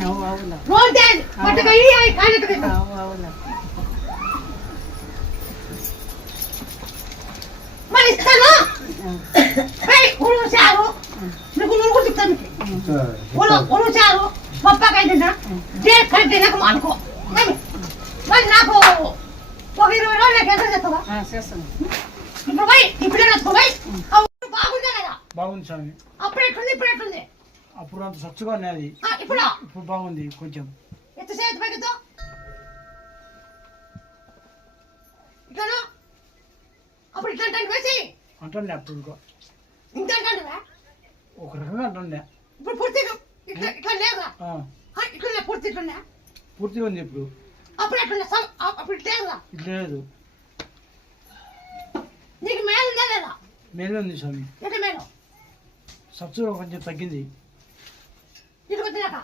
రోజు పట్టుకయ్యి కాళ్ళెత్తుకు మరి ఇస్తాను చారు నీకు నువ్వు చెప్తాను ఉరుగు చారు పప్పాకైతుందా డేట్ కరెక్ట్ నాకు అనుకో మరి నాకు ఒక 20 రోజులు నాకు ఎంత చేస్తావా ఇప్పుడు పోయి ఇప్పుడు పోయి బాగుందా కదా బాగుంది స్వామి. అప్పుడు ఎట్లుంది ఇప్పుడు ఎట్లుంది అప్పుడు అంత స్వచ్ఛగా ఉన్నది, ఇప్పుడు ఇప్పుడు బాగుంది కొంచెం. ఎంత చేతి పైకితో ఇట్లా అప్పుడు ఇట్లా అంటే వేసి అంటుండే అప్పుడు ఇంకా అంటే ఒక రకంగా అంటుండే. ఇప్పుడు పూర్తి ఇట్లా ఇట్లా లేదా ఇట్లా పూర్తి ఇట్లున్నా పూర్తిగా ఉంది ఇప్పుడు. అప్పుడు ఎట్లున్నా అప్పుడు లేదా ఇట్లా లేదు. నీకు మేలు ఉందా లేదా? మేలు ఉంది స్వామి. ఎట్లా మేలు స్వచ్ఛగా కొంచెం తగ్గింది. ఇటు వచ్చినాక